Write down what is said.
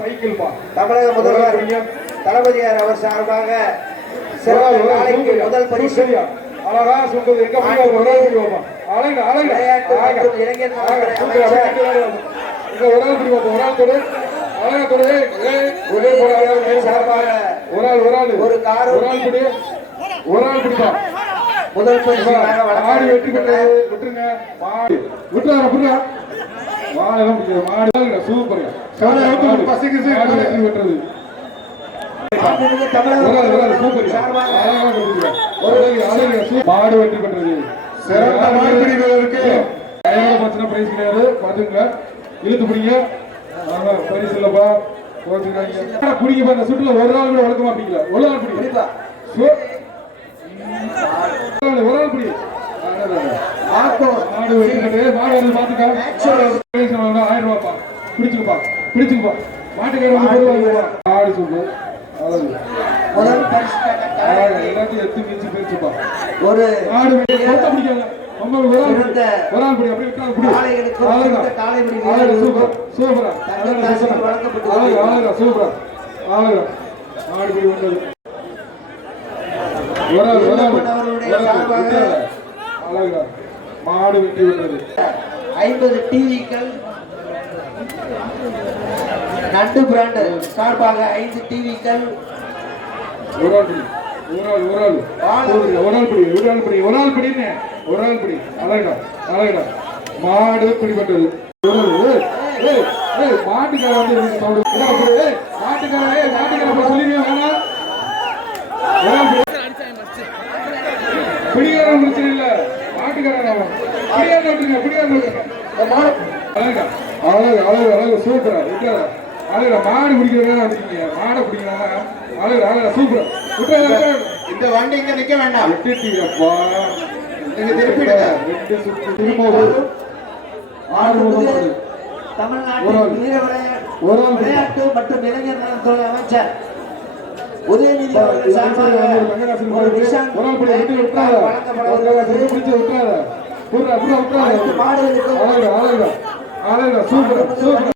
Cycle தமிழக முதல்வர் தளபதியார் அவர் சார்பாக முதல் பரிசு அழகா சொல்றது இளைஞர் ஒரு கார் ஒரு ஆள் பிடிப்பா முதல் பரிசு மாடு வெற்றி பெற்றது. விட்டுருங்க மாடு விட்டுறாங்க மாடு சூப்பர் வெற்றி பெற்றது. மாடு வெற்றி பெற்றது. சிறந்த மாடுபிடி வீரருக்கு பத்தின பிரைஸ் கிடையாது. பாத்துங்க இழுத்து பிடிங்க பரிசு இல்லப்பா பிடிக்க இந்த சுற்றுல ஒரு நாள் கூட வழக்க மாட்டீங்களா? ஒரு நாள் பிடிக்கா ஒரு நாள் பிடி மாடு வெற்றி பெற்றது. மாடு வந்து பாத்துக்க 1000 ரூபாப்பா பிடிச்சுக்கப்பா பிடிச்சுக்கப்பா மாட்டுக்கார ஆடு சொல்லு எல்லாத்தையும் எத்து மிச்சு பிரிச்சுப்பா ஒரு ஆடு பிடிக்காங்க மாடு வெட்டி விட்டது. 50 டிவிக்கள் நண்டு பிராண்ட் சார்பாக 5 டிவிக்கள் மாடு பிடிபட்டது. மாட்டுக்கார பிடிக்கார பிரச்சனை இல்ல மாட்டுக்கார அழகு சூப்பரா அழகா மாடு பிடிக்கிறதா இருக்கீங்க. மாடை பிடிக்கிறாங்க அழகா சூப்பரா இந்த வண்டி இங்க நிக்க வேண்டாம் விட்டுட்டீங்கப்பா. தமிழ்நாட்டின் வீர விளையாட்டு மற்றும் இளைஞர் நலத்துறை அமைச்சர் உதயநிதி அவர்கள் சார்பாக